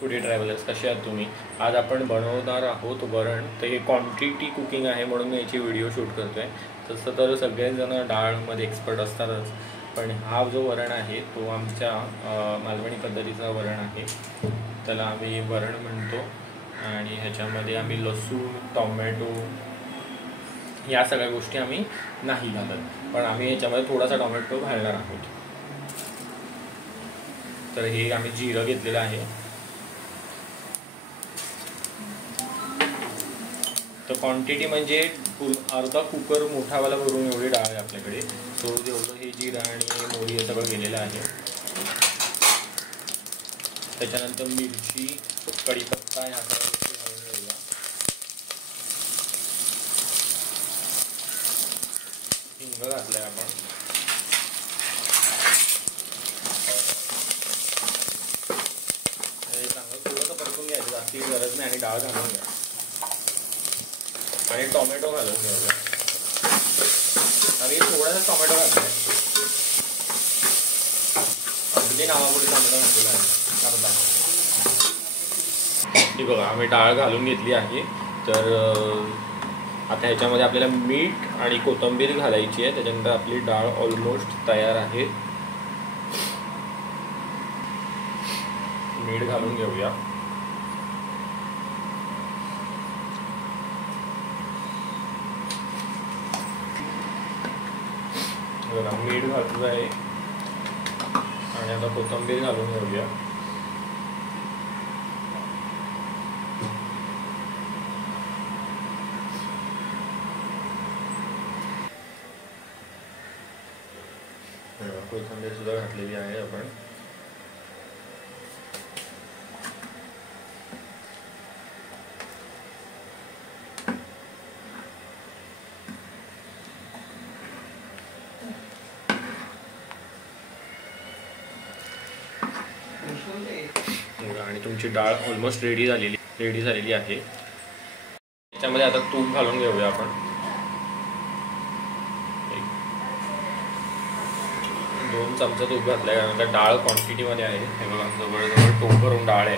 Foodie travellers, कसे आहात तुम्ही? आज आपण बनवणार आहोत वरण. तर हे क्वांटिटी कुकिंग आहे म्हणून मी याची व्हिडिओ शूट करतो आहे. तसं तर सगळेजण डाळमध्ये एक्सपर्ट असतातच, पण हा जो वरण आहे तो आमच्या मालवणी पद्धतीचा वरण आहे. त्याला आम्ही वरण म्हणतो आणि ह्याच्यामध्ये आम्ही लसूण, टोमॅटो या सगळ्या गोष्टी आम्ही नाही घालत, पण आम्ही ह्याच्यामध्ये थोडासा टोमॅटो घालणार आहोत. तर हे आम्ही जिरं घेतलेलं आहे. तर क्वांटिटी म्हणजे अर्धा कुकर मोठावाला भरून एवढी डाळ आहे आपल्याकडे. सो जेवढं हे जिरं आणि मोहरी हे सगळं गेलेलं आहे. त्याच्यानंतर मिरची, कढीपत्ता ह्या सगळ्या गोष्टी घालून घेऊया. हिंग घातलंय आपण. हे चांगलं थोडंसं परतून घ्यायचं, जास्ती गरज नाही, आणि डाळ घालून घ्या आणि टोमॅटो घालून घेऊया. आणि थोडासा टोमॅटो घातलाय, अगदी नावापुढे टोमॅटो घातलेला आहे अर्धा. ही बघा, आम्ही डाळ घालून घेतली आहे. तर आता ह्याच्यामध्ये आपल्याला मीठ आणि कोथिंबीर घालायची आहे. त्याच्यानंतर आपली डाळ ऑलमोस्ट तयार आहे. मीठ घालून घेऊया. मीठ घातलं आहे आणि आता कोथिंबीर घालून घेऊया. कोथिंबीर सुद्धा घातलेली आहे आपण. आणि तुमची डाळ ऑलमोस्ट रेडी झालेली आहे. त्याच्यामध्ये आता तूप घालून घेऊया आपण. 2 चमचा तूप घातलाय, कारण का डाळ क्वांटिटीमध्ये आहे. हे बघा, जवळजवळ टोप भरून डाळ आहे.